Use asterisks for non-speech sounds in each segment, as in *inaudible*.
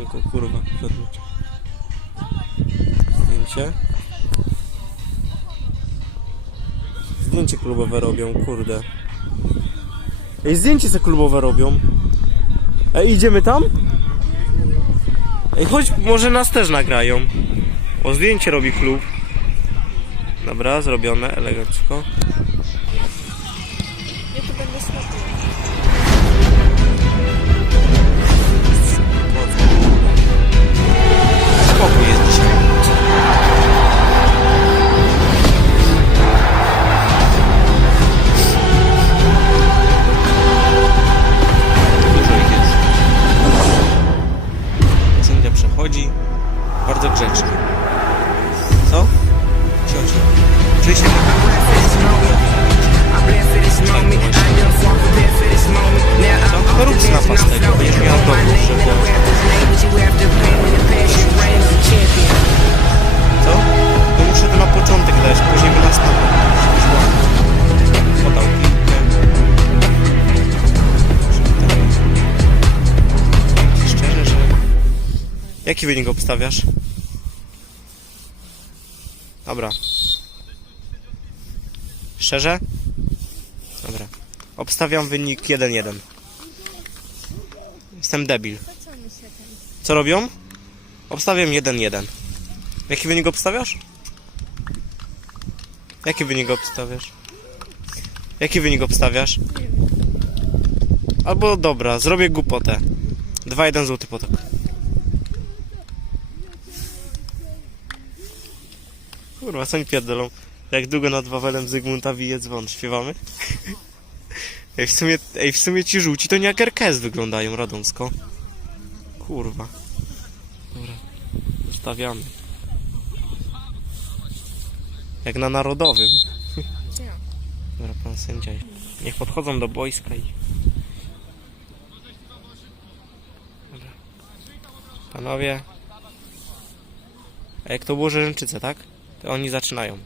muzykanką, kurwa. Zdjęcie. Zdjęcie klubowe robią, kurde. Ej, zdjęcie se klubowe robią. Ej, idziemy tam? Ej, chodź, może nas też nagrają. O, zdjęcie robi klub. Dobra, zrobione, elegancko. Ja tu będę smakować. Spokój jest dzisiaj. Dużo ich jest. Sędzia przechodzi. Bardzo grzecznie. Co? Ciocia. Czuj się Co? To rób z tego, będziesz miała dobrą przegląd. Co? To muszę to na początek dać, później by nas tam podał piłkę. Szczerze, że... Jaki wynik obstawiasz? Dobra. Szczerze? Dobra. Obstawiam wynik 1-1. Jestem debil. Co robią? Obstawiam 1-1. Jaki wynik obstawiasz? Jaki wynik obstawiasz? Jaki wynik obstawiasz? Albo dobra, zrobię głupotę. 2-1 złoty potok. Kurwa, co mi pierdolą? Jak długo nad Wawelem Zygmunta wije dzwon, śpiewamy? *laughs* Ej, w sumie, ej, w sumie ci żółci to nie jak RKS wyglądają, Radomsko. Kurwa. Dobra, zostawiamy. Jak na narodowym. Ja. Dobra, pan sędzia. Niech podchodzą do boiska i... Dobra. Panowie. A jak to było Rzeczęczyce, tak? To oni zaczynają.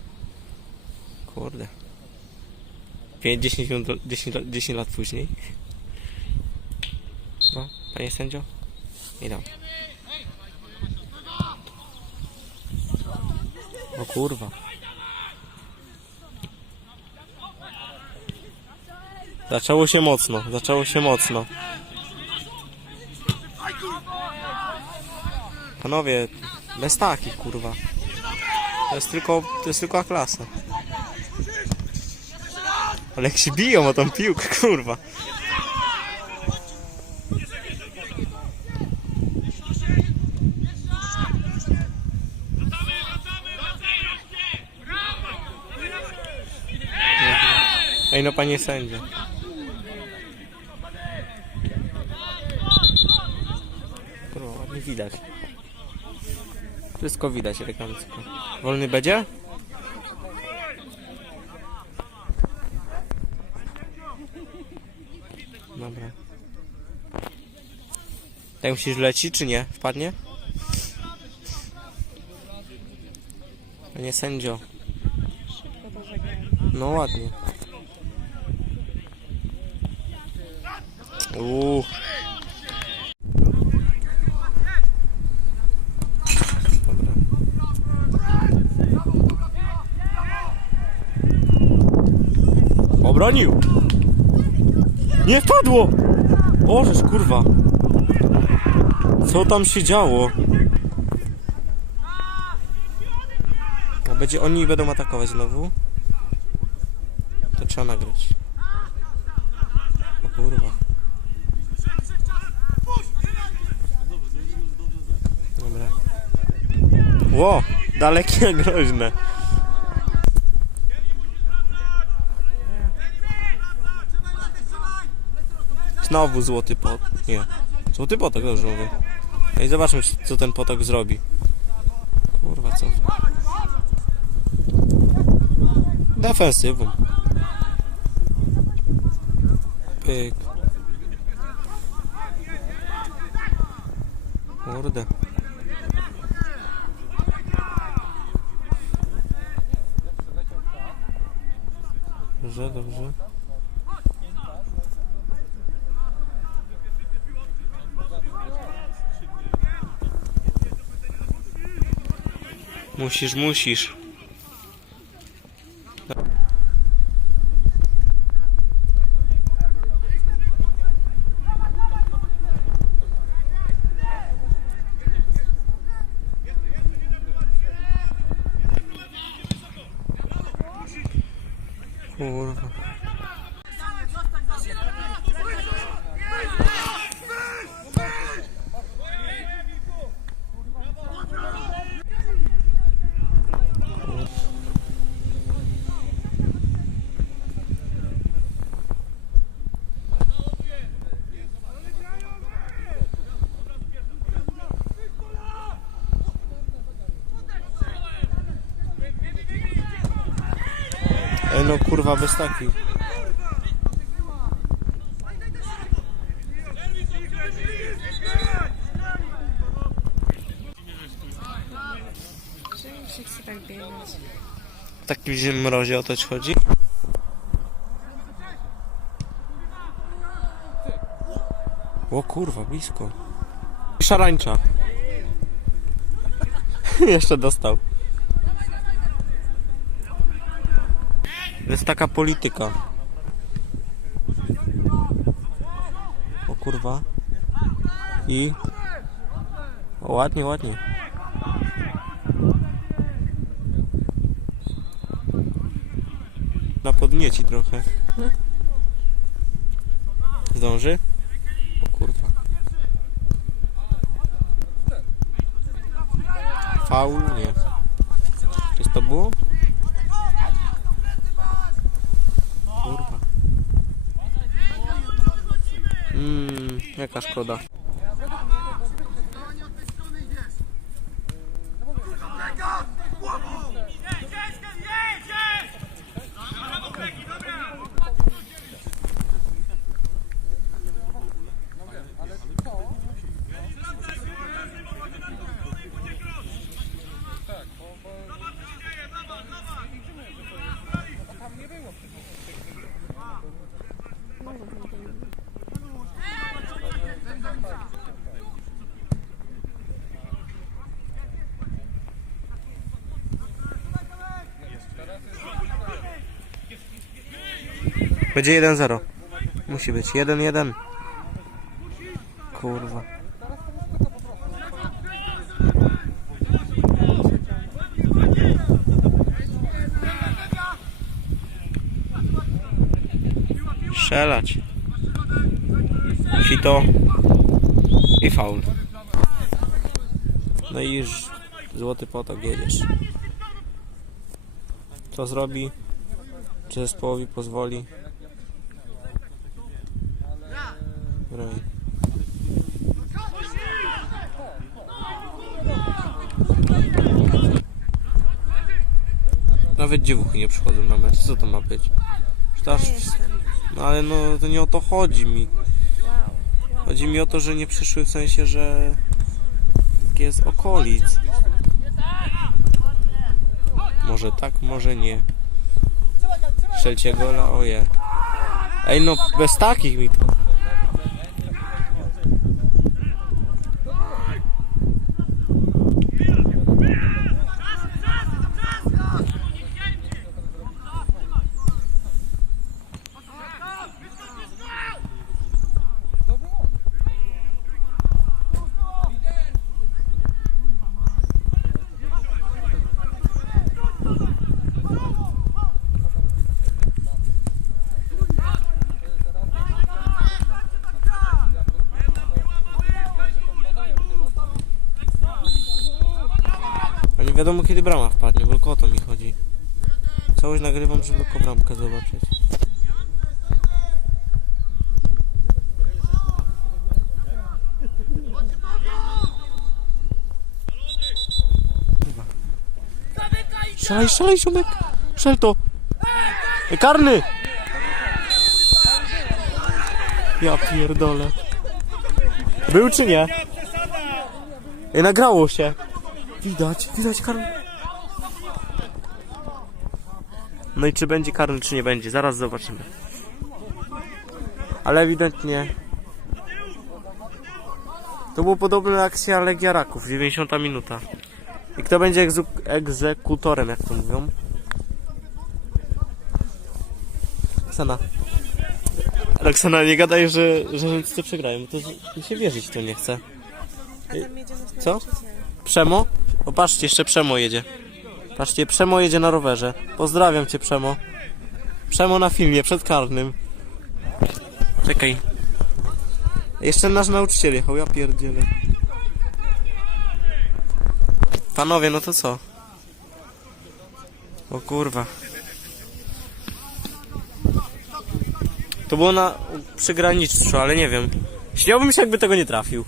Kurde. 5, 10, minut, 10, lat- 10 lat później. No, panie sędzio? Idę. O kurwa. Zaczęło się mocno, zaczęło się mocno. Panowie, bez takich kurwa. To jest tylko, to jest tylko klasa. Ale jak się biją o tą piłkę, kurwa. Ej no panie sędzio. Kurwa, widać. Wszystko widać elegancko. Wolny będzie? Dobra. Tak myślisz, leci czy nie? Wpadnie? Panie sędzio. No ładnie. Uuu. Obronił! Nie wpadło! Ożeż kurwa! Co tam się działo? A będzie oni będą atakować znowu? To trzeba nagrać. O kurwa. Dobra. Dalekie, groźne. Znowu złoty pot. Nie. Złoty potok, dobrze mówię. No i zobaczmy, co ten potok zrobi. Kurwa, co? Defensywą. Pyk. Kurde. Dobrze, dobrze. Musisz, musisz. Kurwa. No kurwa bez takich. Tak. W takim zimnym mrozie o to ci chodzi? O kurwa, blisko. Szarańcza. *laughs* Jeszcze dostał. Jest taka polityka. O kurwa. I? O, ładnie, ładnie. Na podnieci trochę. Zdąży? O kurwa. Faul? Nie. яка ж круда. Będzie 1-0. Musi być 1-1. Kurwa. Strzelać. Fito. I faul. No i już złoty potok jedziesz. Co zrobi? Czy zespołowi pozwoli? Graj. Nawet dziewuchy nie przychodzą na mecz. Co to ma być? Aż... No ale no to nie o to chodzi mi. Chodzi mi o to, że nie przyszły w sensie, że jest okolic. Może tak, może nie. Strzelcie gola, oje. Ej no, bez takich mi to. Wiadomo kiedy brama wpadnie, tylko o to mi chodzi. Całość nagrywam, żeby tylko bramkę zobaczyć. Strzelaj, strzelaj, ziomek! Strzel to! Ej, karny! Ja pierdolę. Był czy nie? Ej, nagrało się. Widać, widać karny. No i czy będzie karny, czy nie będzie? Zaraz zobaczymy. Ale ewidentnie. To było podobne akcja Legia Raków, 90 minuta. I kto będzie egzekutorem, jak to mówią? Roxana. Roxana, nie gadaj, że, że rodzice przegrają, to mi się wierzyć to nie chce. Co? Przemo? O, patrzcie, jeszcze Przemo jedzie. Patrzcie, Przemo jedzie na rowerze. Pozdrawiam cię, Przemo. Przemo na filmie, przed karnym. Czekaj. Jeszcze nasz nauczyciel jechał, ja pierdzielę. Panowie, no to co? O kurwa. To było na przygraniczu, ale nie wiem. Śniałbym się, jakby tego nie trafił.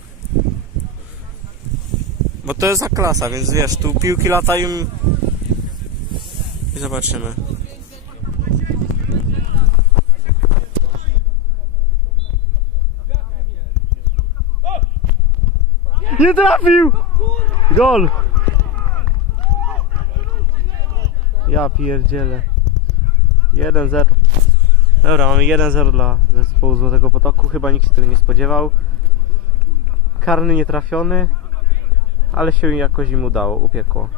Bo to jest za klasa, więc wiesz, tu piłki latają i zobaczymy. Nie trafił! Gol! Ja pierdzielę. 1-0. Dobra, mamy 1-0 dla zespołu Złotego Potoku. Chyba nikt się tego nie spodziewał. Karny nietrafiony ale się jakoś im udało, upiekło.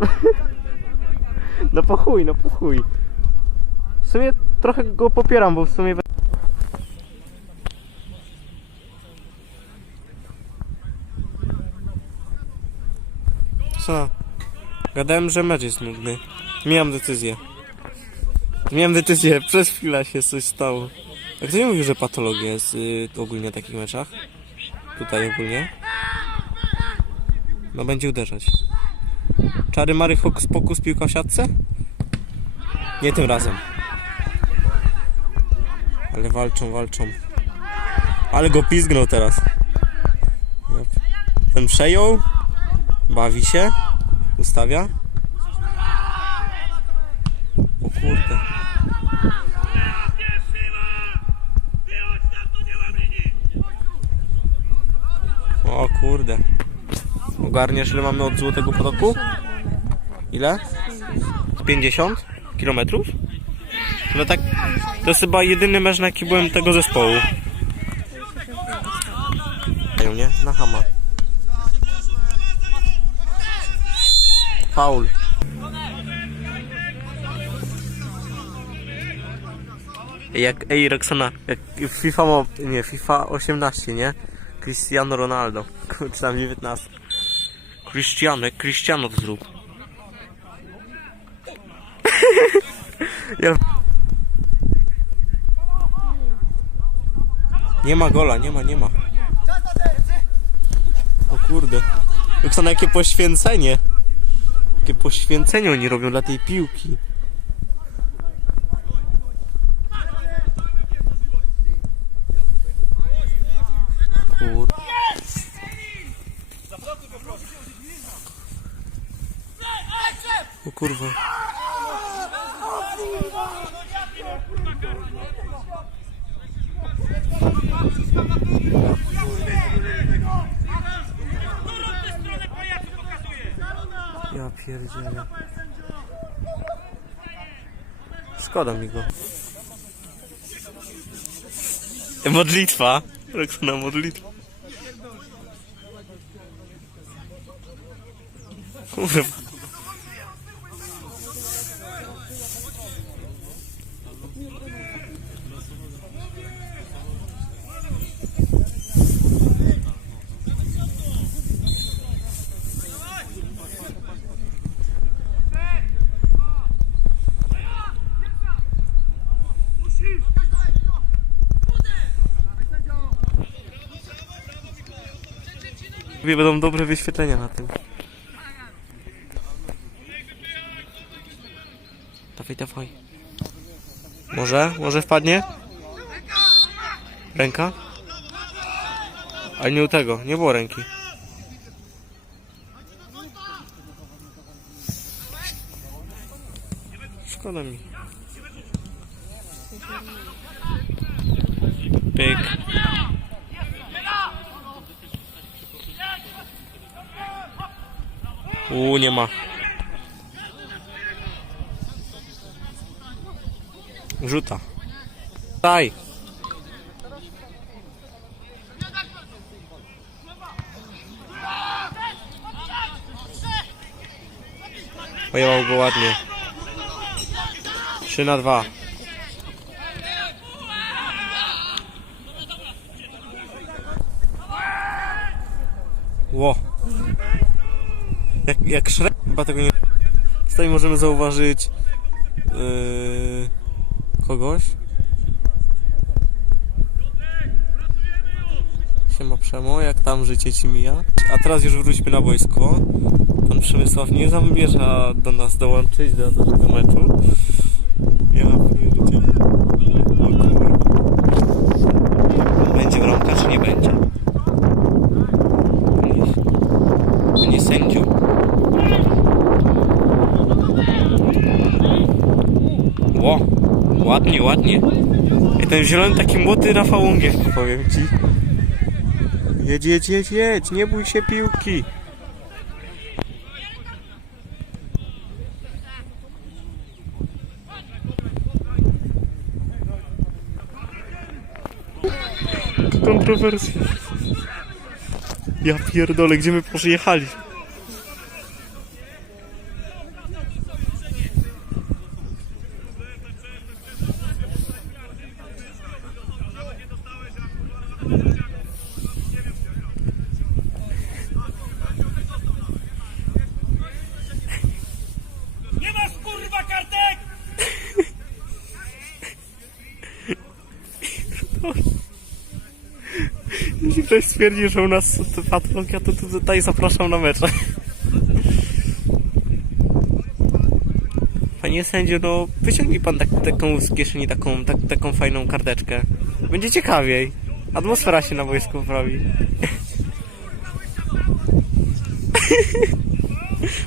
*laughs* No po chuj, no po chuj. W sumie trochę go popieram, bo w sumie... Co? Gadałem, że mecz jest nudny. Miałem decyzję. Miałem decyzję, *laughs* przez chwilę się coś stało. A kto nie mówił, że patologia jest y, ogólnie w takich meczach? Tutaj ogólnie. No będzie uderzać. Czary Mary Hokus Pokus piłka w siatce? Nie tym razem. Ale walczą, walczą. Ale go pizgnął teraz. Ten przejął. Bawi się. Ustawia. O kurde. O kurde. Ogarniesz ile mamy od Złotego Potoku? Ile? Z 50 kilometrów? No tak, to jest chyba jedyny mecz na jaki byłem tego zespołu. Nie? Na hama. Faul. Jak, ej Roxana, jak FIFA nie, FIFA 18, nie? Cristiano Ronaldo, *laughs* czy tam 19. Cristiano to zrób. ja... Nie ma gola, nie ma, nie ma. O kurde. Roxana, jakie poświęcenie. Jakie poświęcenie oni robią dla tej piłki. Kurde. O kurwa. Ja pierdzielę. Szkoda mi go. Modlitwa. Roxana modlitwa. Kurwa. Będą dobre wyświetlenia na tym. Dawaj, dawaj. Może? Może wpadnie? Ręka? Ale nie u tego, nie było ręki. Szkoda mi. Pyk. U nie ma. Rzuta. Daj. Pojechał go ładnie. 3 na 2. Ło. Jak, jak Shrek chyba tego nie... Tutaj możemy zauważyć... Yy kogoś. Siema Przemo, jak tam życie ci mija? A teraz już wróćmy na boisko. Pan Przemysław nie zamierza do nas dołączyć do naszego meczu. Ja pierdzielę. O kurwa. Będzie bramka czy nie będzie? Będzie, będzie sędzią. Ło, ładnie, ładnie. I ten zielony taki młody Rafał Łągiewki, powiem ci. Jedź, jedź, jedź, jedź, nie bój się piłki. Kontrowersja. Ja pierdolę, gdzie my? Nie masz kurwa kartek! Jeśli ktoś stwierdzi, że u nas patologia, to tutaj zapraszam na mecze. Panie sędzio, no wyciągnij pan tak, taką z kieszeni taką, tak, taką fajną karteczkę. Będzie ciekawiej. Atmosfera się na boisku poprawi. *laughs*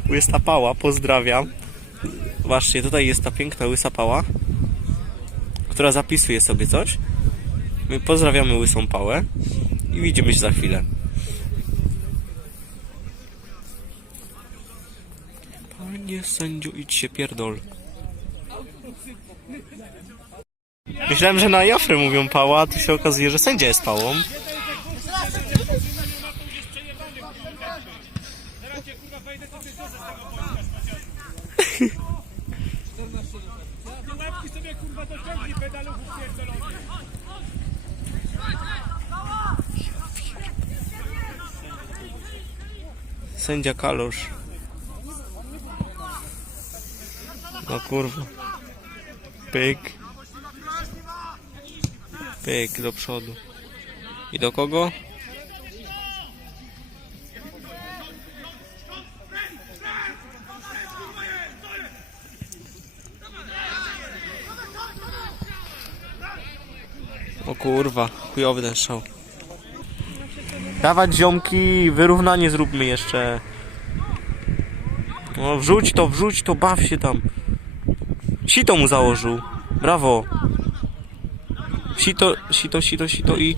Łysta pała, pozdrawiam. Zobaczcie, tutaj jest ta piękna łysa pała, która zapisuje sobie coś. My pozdrawiamy łysą pałę i widzimy się za chwilę. Panie sędziu, idź się pierdol. Myślałem, że na Jafrę mówią pała, a tu się okazuje, że sędzia jest pałą. Łapki sobie kurwa upierdolonych. Sędzia Kalosz. No kurwa. Pyk. Pyk do przodu. I do kogo? O kurwa, chujowy ten strzał. Dawać ziomki, wyrównanie zróbmy jeszcze. No wrzuć to, wrzuć to, baw się tam. Sito mu założył. Brawo. Sito, sito, sito, sito i...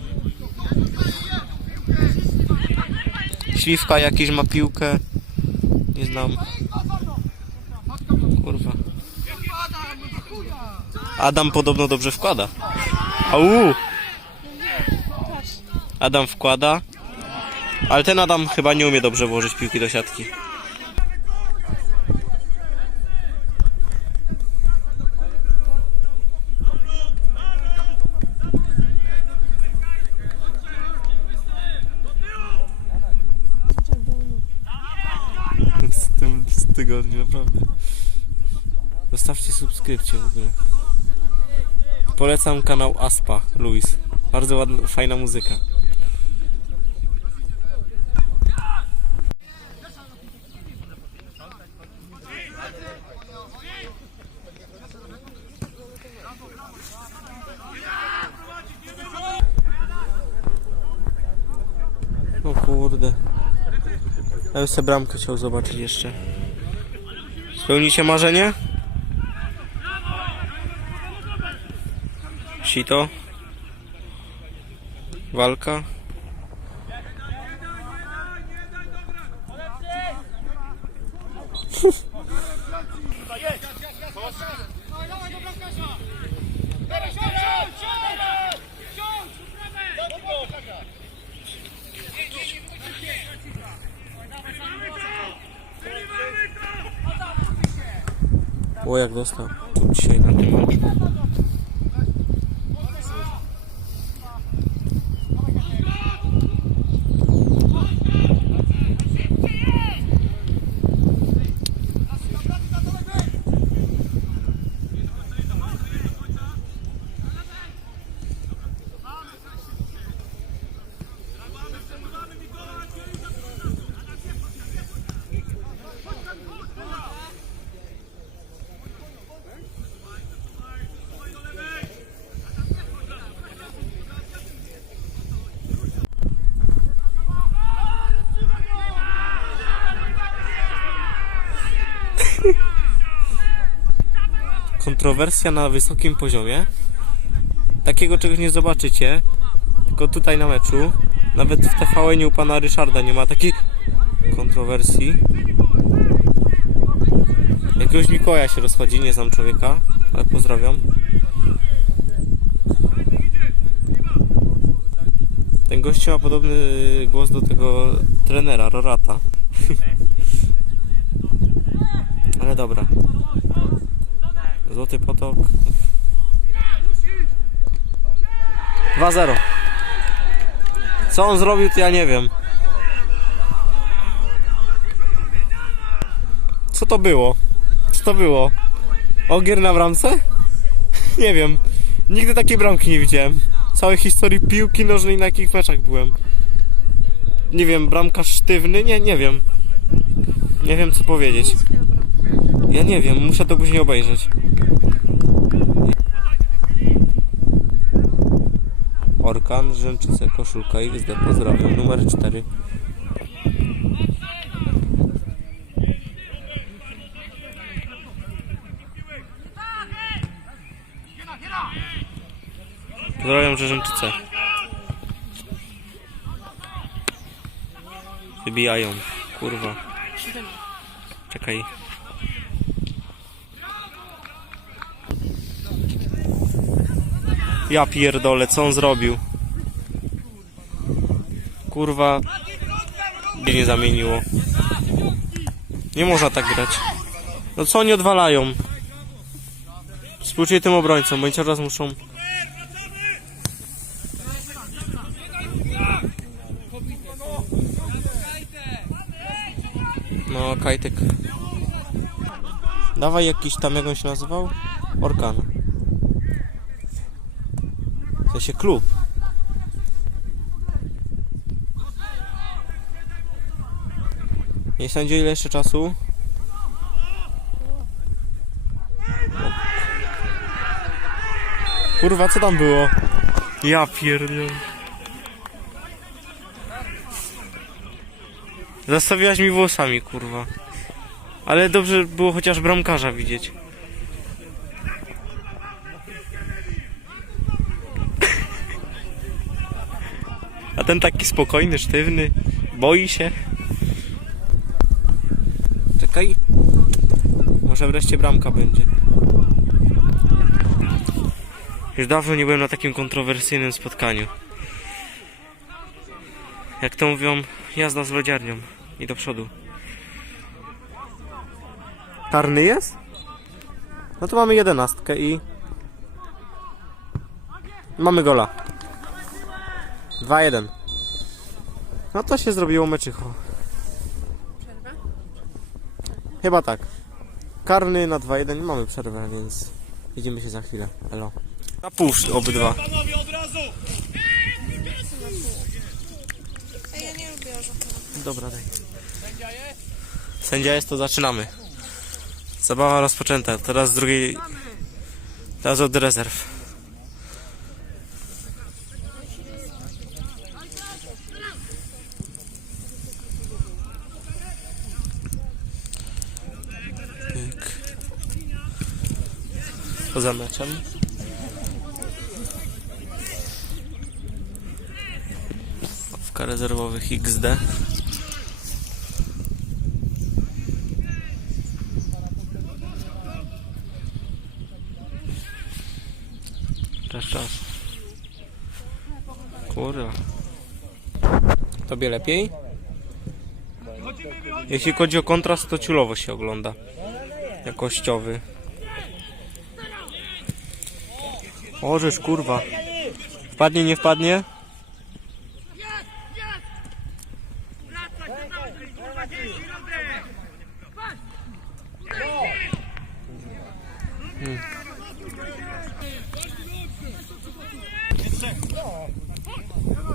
Śliwka jakiś ma piłkę. Nie znam. Kurwa. Adam podobno dobrze wkłada. Au! Adam wkłada. Ale ten Adam chyba nie umie dobrze włożyć piłki do siatki. Z tym z tygodniu, naprawdę. Zostawcie subskrypcję w ogóle. Polecam kanał Aspa, Luis. Bardzo ładna, fajna muzyka. O kurde. Ja bym sobie bramkę chciał zobaczyć jeszcze. Spełnicie marzenie? Sito. Walka. O, jak dostał. Tu dzisiaj na Kontrowersja na wysokim poziomie. Takiego czegoś nie zobaczycie. Tylko tutaj na meczu. Nawet w TVN u pana Ryszarda nie ma takiej kontrowersji. Jakiegoś Mikołaja się rozchodzi, nie znam człowieka, ale pozdrawiam. Ten gościu ma podobny głos do tego trenera, Rorata. ale dobra. Złoty potok. 2-0. Co on zrobił, to ja nie wiem. Co to było? Co to było? Ogier na bramce? *laughs* Nie wiem. Nigdy takiej bramki nie widziałem. Całej historii piłki nożnej na jakich meczach byłem. Nie wiem, bramka sztywny? Nie, nie wiem. Nie wiem co powiedzieć. Ja nie wiem, muszę to później obejrzeć. Orkan, Rzęczyce, Koszulka XD, pozdrawiam. Numer 4. Pozdrawiam Rzęczyce. Wybijają. Kurwa. Czekaj. Ja pierdolę, co on zrobił? Kurwa. Nie zamieniło. Nie można tak grać. No co oni odwalają? Współczuję tym obrońcom, bo czas muszą... No, Kajtek. Dawaj jakiś tam, jak on się nazywał? Orkan. Sensie klub. Nie sędzio ile jeszcze czasu? Kurwa, co tam było? Ja pierdolę. Zastawiłaś mi włosami, kurwa. Ale dobrze było chociaż bramkarza widzieć. Ten taki spokojny, sztywny, boi się. Czekaj. Może wreszcie bramka będzie. Już dawno nie byłem na takim kontrowersyjnym spotkaniu. Jak to mówią, jazda z lodziarnią i do przodu. Karny jest? No to mamy jedenastkę i... Mamy gola. 2-1. No to się zrobiło meczycho. Przerwa? Chyba tak. Karny na 2-1 mamy przerwę, więc widzimy się za chwilę. Elo. Na pół obydwa. Panowie, od razu! Ej, ja nie lubię orzechów. Dobra, daj. Sędzia jest, to zaczynamy. Zabawa rozpoczęta. Teraz z drugiej... Teraz od rezerw. Pyk. Poza meczem. Ławka rezerwowych XD. Czas, czas. Kurwa. Tobie lepiej? Jeśli chodzi o kontrast, to ciulowo się ogląda. Jakościowy. Orzesz, kurwa. Wpadnie, nie wpadnie?